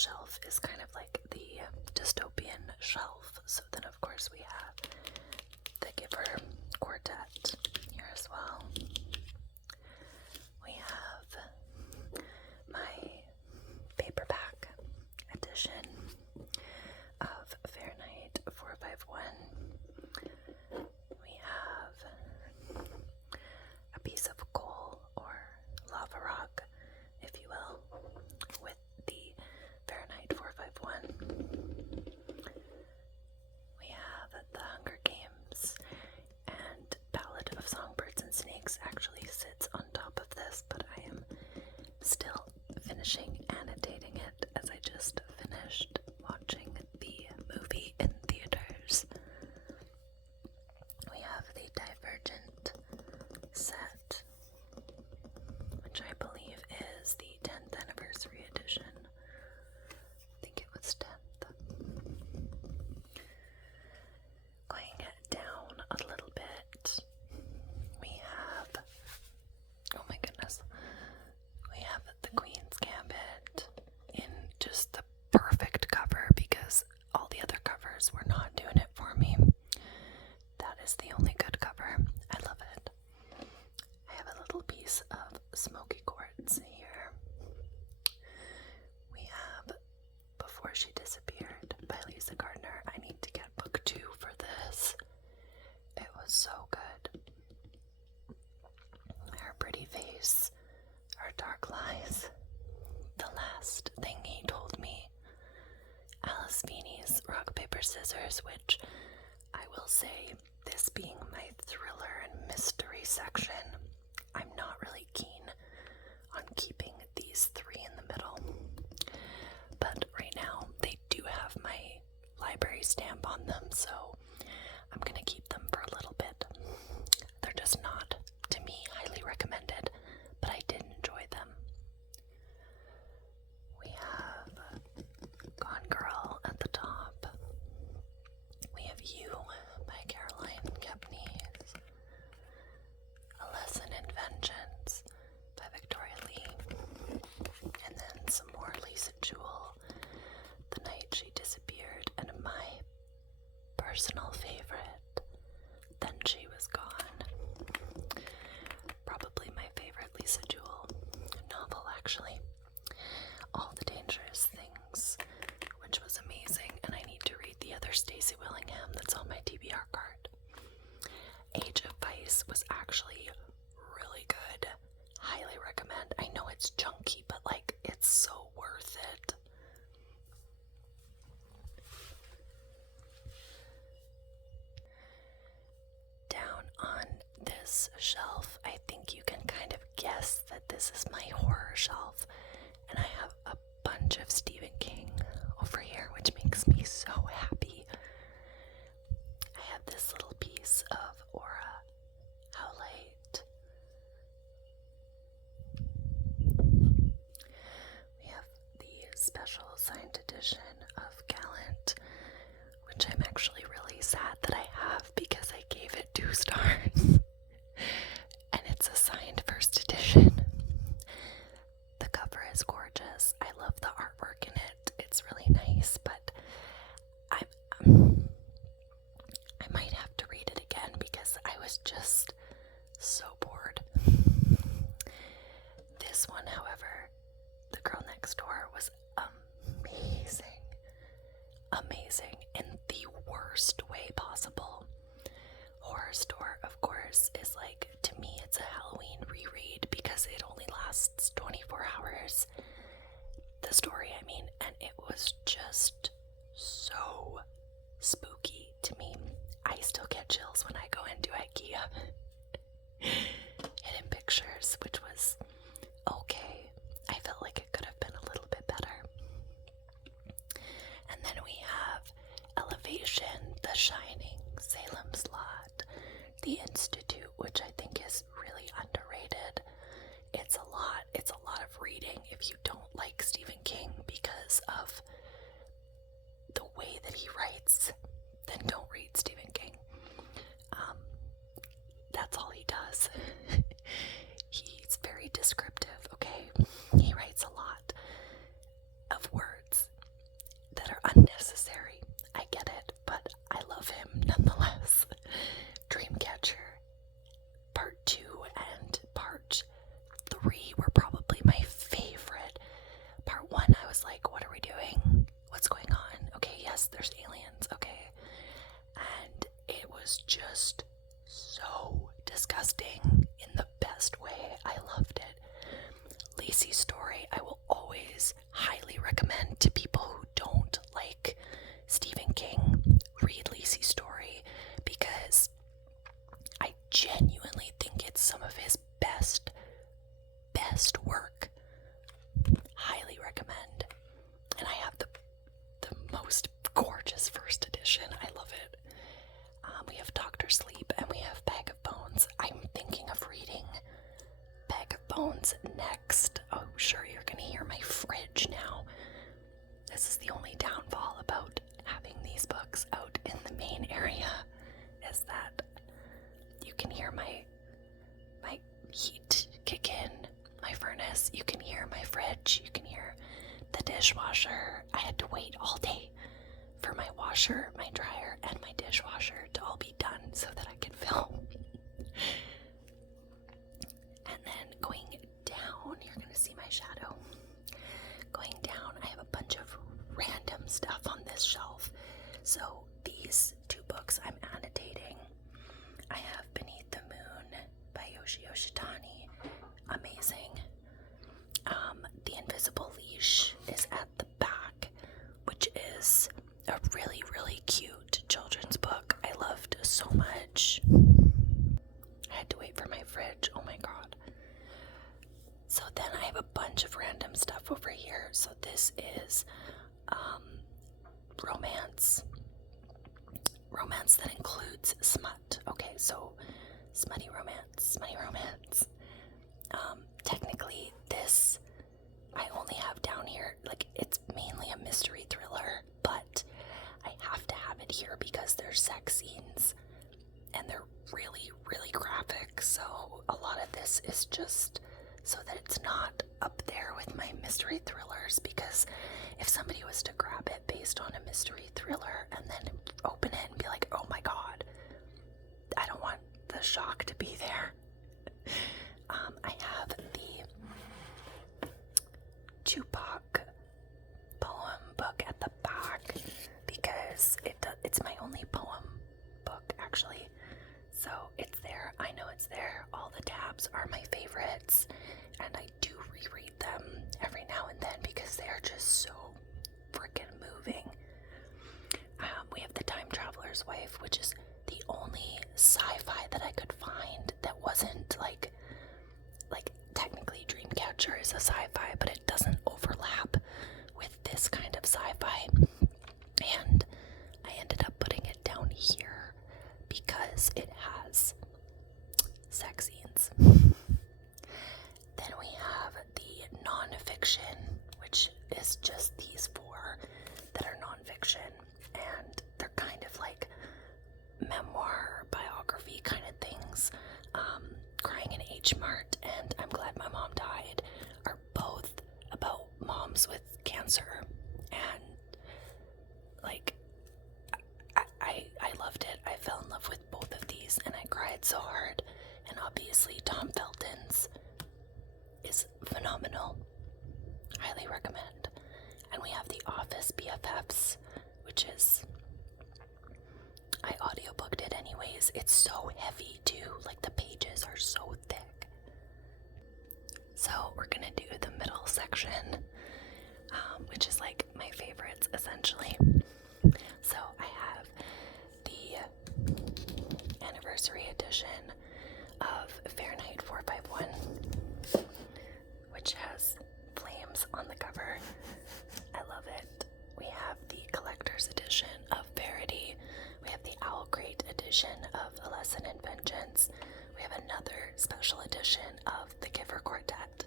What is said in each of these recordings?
shelf is kind of like the dystopian shelf. So then, of course, we have the Giver Quartet here as well. We have my paperback edition of Fahrenheit 451. We have a piece of coal or lava rock, if you will, with the Fahrenheit 451. We have the Hunger Games, and Ballad of Songbirds and Snakes actually sits on top of this, but I am still finishing annotating it as I just finished watching the movie in theaters. We have the Divergent set, which I believe is the 10th anniversary edition. I think it was 10th. Going down a little bit, we have, oh my goodness, we have the Queen's Gambit in just the perfect cover because all the other covers were not doing it for me. That is the only good cover. I love it. I have a little piece of smoky quartz here. We have Before She Disappeared by Lisa Gardner. I need to get book 2 for this. It was so good. Her Pretty Face, Her Dark Lies, The Last Thing He Told Me, Alice Feeney's Rock, Paper, Scissors, which I will say, this being my thriller and mystery section, I'm not really keen on keeping these 3 in the middle. But right now, they do have my library stamp on them, so I'm gonna keep them for a little bit. They're just not, to me, highly recommended, but I did enjoy them. We have Gone Girl at the top. We have You by Caroline Kepnes. A Lesson in Vengeance by Victoria Lee. And then some more Lisa Jewell, The Night She Disappeared, and my personal favorite, Then She Was Gone. Probably my favorite Lisa Jewell novel, actually. All the Dangerous Things, which was amazing, and I need to read the other Stacey Willingham that's on my TBR card. Age of Vice was actually really good. Highly recommend. I know it's chunky, but like, it's so worth it. Down on this shelf, I think you can kind of guess that this is my horror shelf, and I have a bunch of Stephen King over here, which makes me so happy. I have this little piece of Aura, How Late. We have the special signed edition of Gallant, which I'm actually really sad that I have because I gave it 2 stars. And it's a signed first edition. The cover is gorgeous. I love the artwork in it. It's really nice, but I might have to read it again because I was just so bored. This one, however, The Girl Next Door, was amazing. Amazing in the worst way possible. Horror Store, of course, is like, to me, it's a Halloween reread because it only lasts 24 hours. The story, I mean, and it was just so spooky to me. I still get chills when I go into IKEA. Hidden Pictures, which was okay. I felt like it could have been a little bit better. And then we have Elevation, The Shining, Salem's Lot, The Institute, which I think is really underrated. It's a lot of reading if you don't like Stephen King because of the way that he writes. Then don't read Stephen King. That's all he does. He's very descriptive, okay? He writes a lot of words. the dishwasher. I had to wait all day for my washer, my dryer, and my dishwasher to all be done so that I could film. And then going down, you're going to see my shadow. Going down, I have a bunch of random stuff on this shelf. So these 2 books I'm annotating. I have Beneath the Moon by Yoshi Yoshitani. Amazing. The Invisible Leash is at the back, which is a really, really cute children's book I loved so much. I had to wait for my fridge. Oh my god. So then I have a bunch of random stuff over here. So this is romance. Romance that includes smut. Okay, so smutty romance. Technically this I only have down here, like, it's mainly a mystery thriller, but I have to have it here because there's sex scenes and they're really, really graphic. So a lot of this is just so that it's not up there with my mystery thrillers, because if somebody was to grab it based on a mystery thriller and then open it and be like, oh my god, I don't want the shock to be there. I have the Tupac poem book at the back because it's my only poem book, actually. So it's there. I know it's there. All the tabs are my favorites, and I do reread them every now and then because they are just so freaking moving. We have The Time Traveler's Wife, which is the only sci-fi that I could find that wasn't like technically Dreamcatcher is a sci-fi, but it doesn't overlap with this kind of sci-fi. And I ended up putting it down here because it has sex scenes. Then we have the nonfiction, which is just these 4 that are nonfiction, and they're kind of like memoir, biography kind of things. Crying in H Mart and I'm Glad My Mom Died are both about moms with cancer, and like I loved it. I fell in love with both of these and I cried so hard. And obviously Tom Felton's is phenomenal. Highly recommend. And we have The Office BFFs, which is, I audiobooked it anyways. It's so heavy too, like the pages are so thick. So we're gonna do the middle section, which is like my favorites essentially. So I have the anniversary edition of Fahrenheit 451, which has flames on the cover. I love it. We have the collector's edition of Verity. We have the Owl Crate edition of A Lesson in Vengeance. We have another special edition of The Giver Quartet.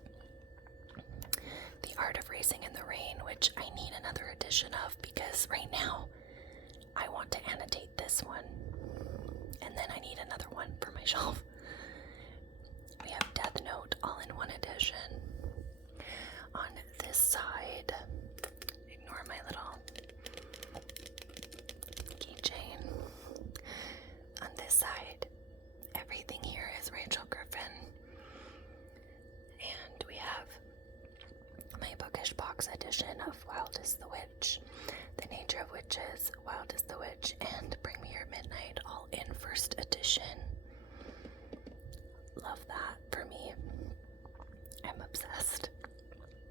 The Art of Racing in the Rain, which I need another edition of because right now I want to annotate this one. And then I need another one for my shelf. We have Death Note all-in-one edition. On this side, ignore my little keychain. On this side, everything here is Rachel Griffin. And we have my bookish box edition of Wild is the Witch, The Nature of Witches, Wild is the Witch, and Bring Me Your Midnight, all in first edition. Love that for me. I'm obsessed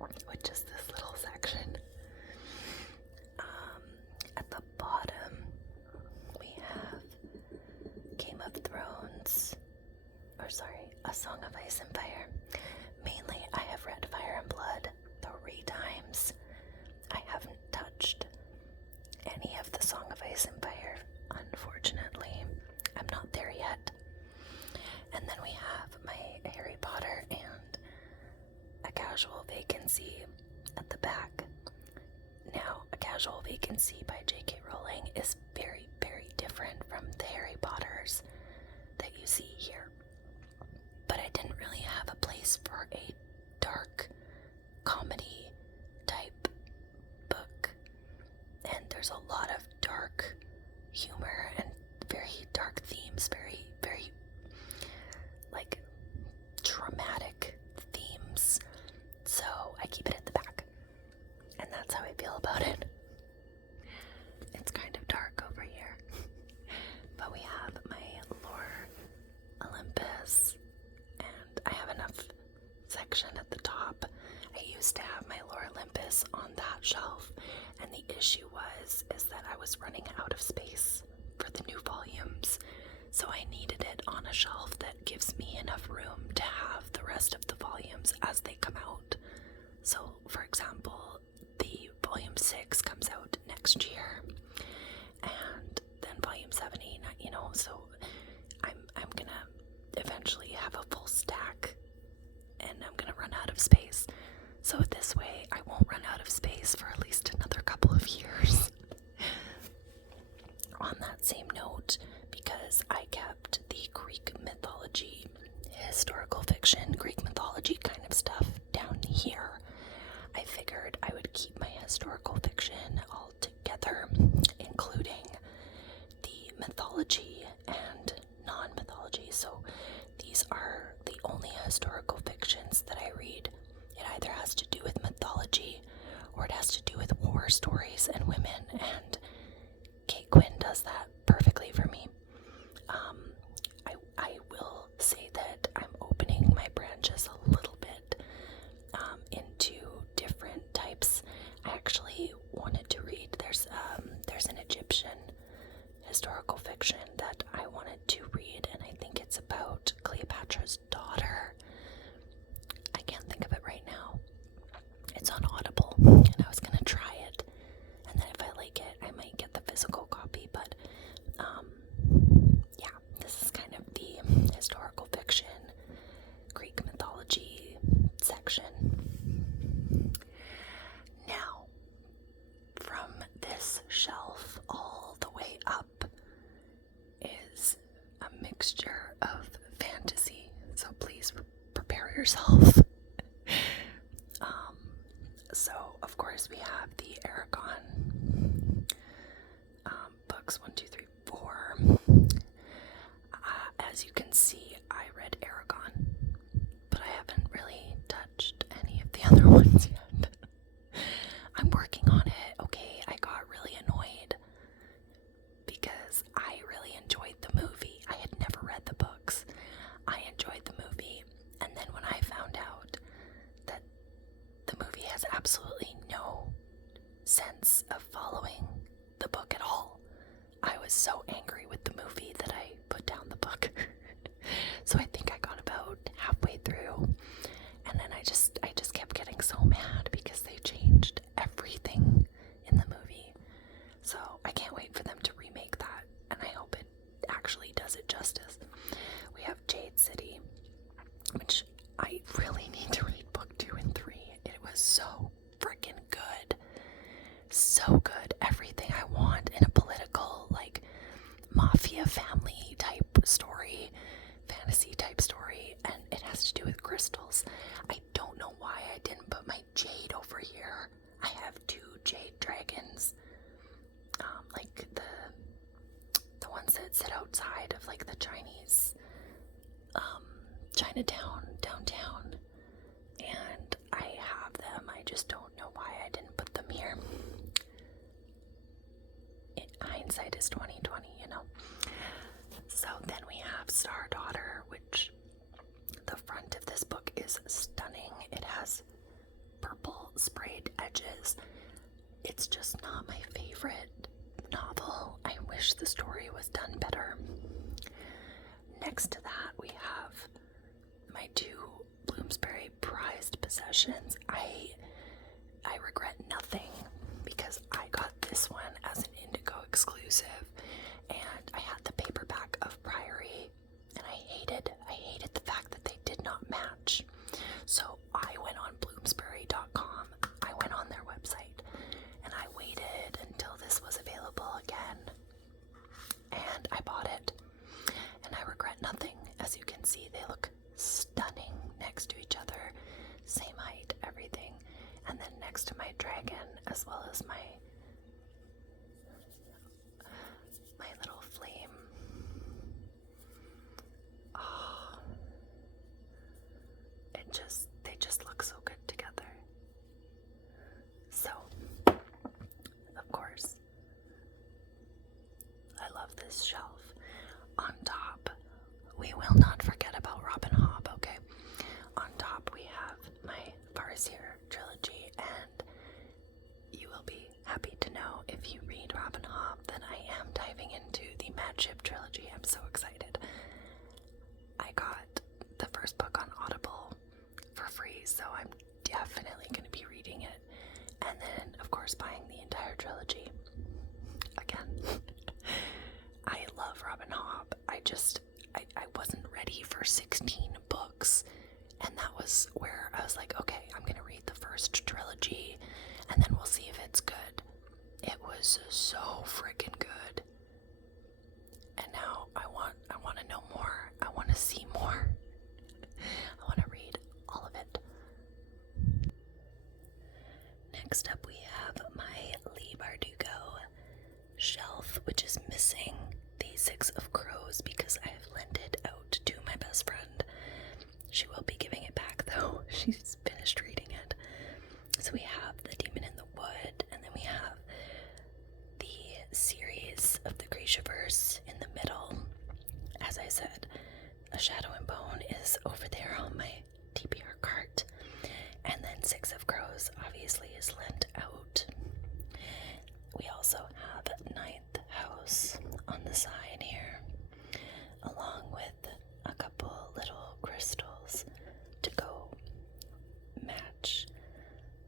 with just this little section. At the bottom, we have Game of Thrones, A Song of Ice and Fire. Mainly, I have read Fire and Blood 3 times. I haven't touched any of the Song of Ice and Fire, unfortunately. I'm not there yet. And then we have my Harry Potter and A Casual Vacancy at the back. Now, A Casual Vacancy by J.K. Rowling is very, very different from the Harry Potters that you see here. But I didn't really have a place for a dark comedy type that's how I feel about it. It's kind of dark over here. But we have my Lore Olympus, and I have enough section at the top. I used to have my Lore Olympus on that shelf, and the issue is that I was running out of space for the new volumes, so I needed it on a shelf that gives me enough room to have the rest of the volumes as they come out. So, for example, the volume 6 comes out next year, and then volume 7, 8, 9, so I'm gonna eventually have a full stack, and I'm gonna run out of space. So this way, I won't run out of space for at least another couple of years. On that same note, because I kept the Greek mythology, historical fiction, Greek mythology kind of stuff down here, I figured I would keep my historical fiction all together, including the mythology and non-mythology. So these are the only historical fictions that I read. It either has to do with mythology or it has to do with war stories and women, and Kate Quinn does that perfectly for me. I will say that I'm opening my branches a little bit into different types. I actually wanted to read, there's an Egyptian historical fiction that I wanted to read, and I think it's about Cleopatra's daughter. I can't think of it right now. It's on Audible, and I was gonna try it, and then if I like it, I might get the physical copy. But yeah, this is kind of the historical fiction, Greek mythology section. Now, from this shelf all the way up is a mixture of fantasy, so please prepare yourself. So, of course, we have the Aragon books 1, 2, 3, 4. As you can see, I read Aragon, but I haven't really touched any of the other ones yet. I'm working on it, okay? I got really annoyed because I really enjoyed the movie. I had never read the books. I enjoyed the movie, and then when I found out that the movie has absolutely no sense of following the book at all, I was so angry with the movie that I put down the book. So I think I got about halfway through, and then I just kept getting so mad because they changed everything in the movie. So I can't wait for them to remake that, and I hope it actually does it justice. We have Jade City, which I really need to read book 2 and 3. It was so freaking good. So good. Everything I want in a political, like, mafia family type story, fantasy type story, and it has to do with crystals. I don't know why I didn't put my jade over here. I have 2 jade dragons, like the ones that sit outside of, like, the Chinese Chinatown downtown, and I have them. I just don't know why I didn't put them here. Hindsight is 20/20, So then we have Star Daughter, which the front of this book is stunning. It has purple sprayed edges. It's just not my favorite novel. I wish the story was done better. Next to that, we have my 2 Bloomsbury prized possessions. I regret nothing because I got this one as an Indigo exclusive, and I had the paperback of Priory, and I hated the fact that they did not match. So I went on Bloomsbury.com. I went on their website, and I waited until this was available again, and I bought it, and I regret nothing. As you can see, they look stunning next to each other, same height, everything. And then next to my dragon, as well as my little flame. Oh, they just look so good together. So this shelf. On top, we will not forget about Robin Hobb, okay? On top, we have my Farseer trilogy, and you will be happy to know if you read Robin Hobb that I am diving into the Mad Ship trilogy. I'm so excited. I got the first book on Audible for free, so I'm definitely going to be reading it. And then, of course, buying the entire trilogy. Again, I love Robin Hobb. I wasn't ready for 16 books, and that was where I was like, okay, I'm going to read the first trilogy, and then we'll see if it's good. It was so freaking good. And now I want to know more. I want to see more. I want to read all of it. Next up we have my Lee Bardugo shelf, which is missing the Six of Crows because I have lent it out to my best friend. She will be giving it back though. She's finished reading it. So we have The Demon in the Wood, and then we have the series of the Grishaverse in the middle. As I said, A Shadow and Bone is over there on my TBR cart. And then Six of Crows obviously is lent out. We also have Ninth House on the side here, along with a couple little crystals to go match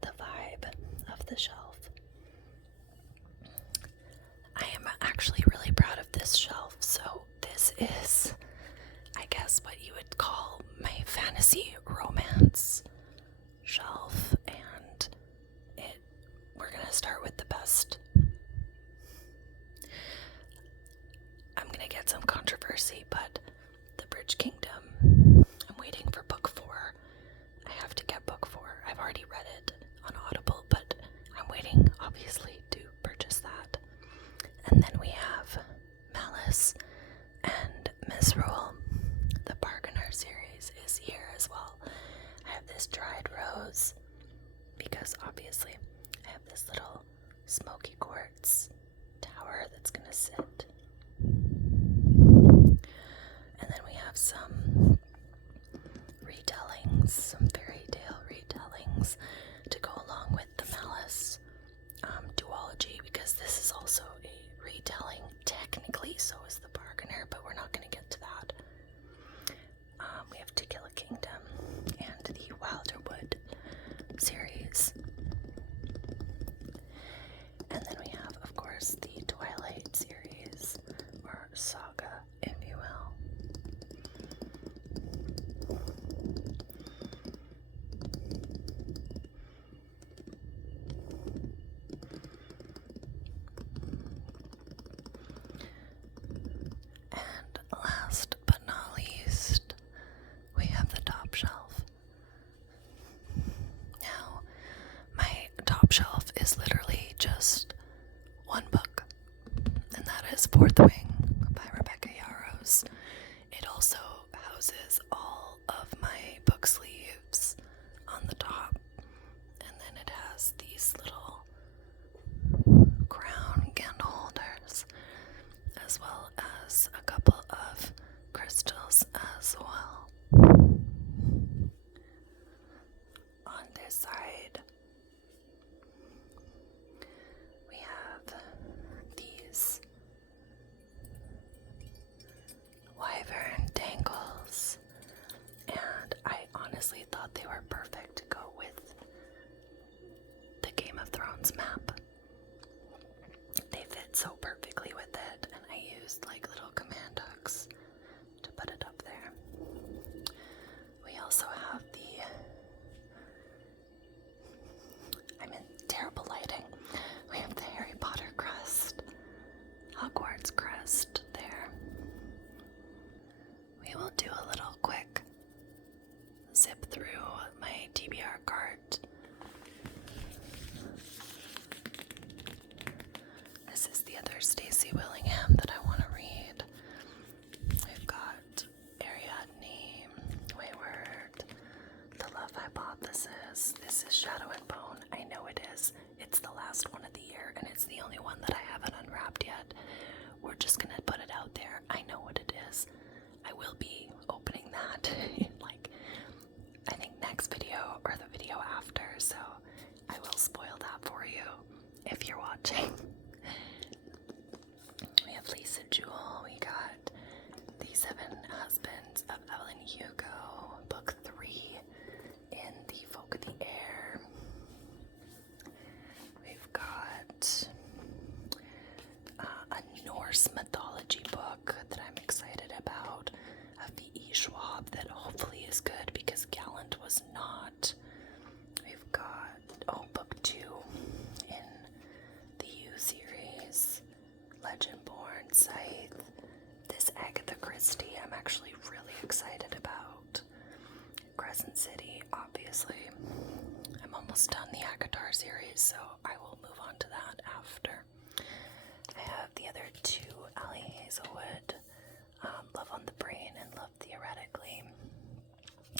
the vibe of the shelf. I am actually really proud of this shelf. So this is, I guess, what you would call my fantasy romance shelf, and we're gonna start with the best. I'm gonna get some controversy, but The Bridge Kingdom, I'm waiting for book 4. I have to get book 4. I've already read it on Audible, but I'm waiting, obviously, to purchase that. And then we have Malice and Misrule. The Bargainer series is here as well. I have this dried rose because obviously I have this little smoky quartz tower that's gonna sit. And then we have some retellings, some fairy tale retellings to go along with the Malice duology, because this is also a retelling. Technically, so is the Bargainer, but we're not going to get to that. We have To Kill a Kingdom and the Wilderwood series. And then we have, of course, the Twilight series, or saga, if you will. And last but not least, we have the top shelf. Now, my top shelf is literally just one book, and that is Fourth Wing by Rebecca Yarros. It also houses all of my book sleeves on the top, and then it has these little crown candle holders, as well as a couple of crystals as well. On this side, we have these wyvern dangles, and I honestly thought they were perfect to go with the Game of Thrones map. They fit so perfectly with it, and I used like little command hooks to put it up there. We also have I'm in terrible lighting. We have the Harry Potter crest, Hogwarts crest there. We will do a little quick zip through my TBR cart. This is the other Stacey Willingham that I want to read. We've got Ariadne, Wayward, The Love Hypothesis. This is Shadow and Bone. I know it is. It's the last one of the year, and it's the only one that I haven't unwrapped yet. We're we're just gonna put it out there. I know what it is. I will be opening that in like, I think next video or the video after, so I will spoil that for you if you're watching. We have Lisa Jewell, we got The 7 Husbands of Evelyn Hugo, book 3 in the Folk of the Air. We've got a Norse mythology book that I'm excited about of V.E. Schwab that hopefully is good because Gallant was not. We've got, book 2 in the U series, Legendborn, Scythe. This Agatha Christie I'm actually really excited about. Crescent City, obviously. I'm almost done the ACOTAR series, so I will move on to that after. I have the other 2, Ali Hazelwood, Love on the Brain and Love Theoretically.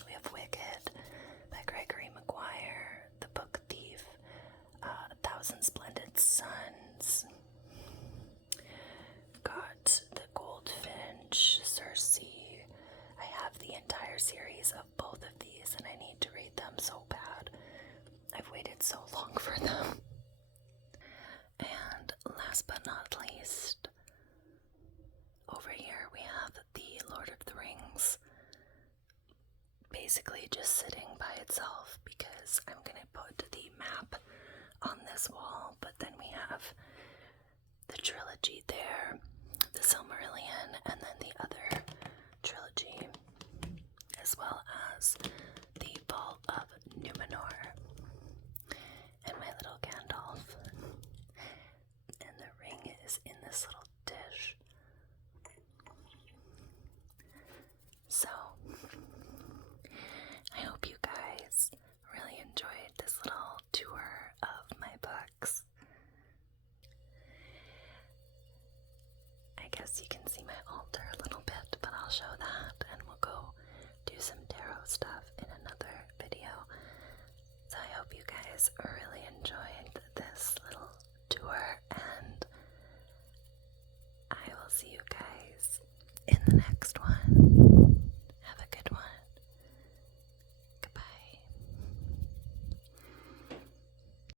We have Wicked by Gregory Maguire, The Book Thief, A Thousand Splendid Suns. Got The Goldfinch, Circe. I have the entire series of both of these and I need to read them so bad. I've waited so long for them. And last but not least, over here we have the Lord of the Rings, basically just sitting by itself because I'm going to put the map on this wall, but then we have the trilogy there, the Silmarillion, and then the other trilogy, as well as the Vault of Numenor, and my little Gandalf. And the ring is in this little dish. So, I hope you guys really enjoyed this little tour of my books. I guess you can see my altar a little bit, but I'll show that and we'll go do some tarot stuff in another video. So I hope you guys really enjoyed this little tour, and I will see you guys in the next one.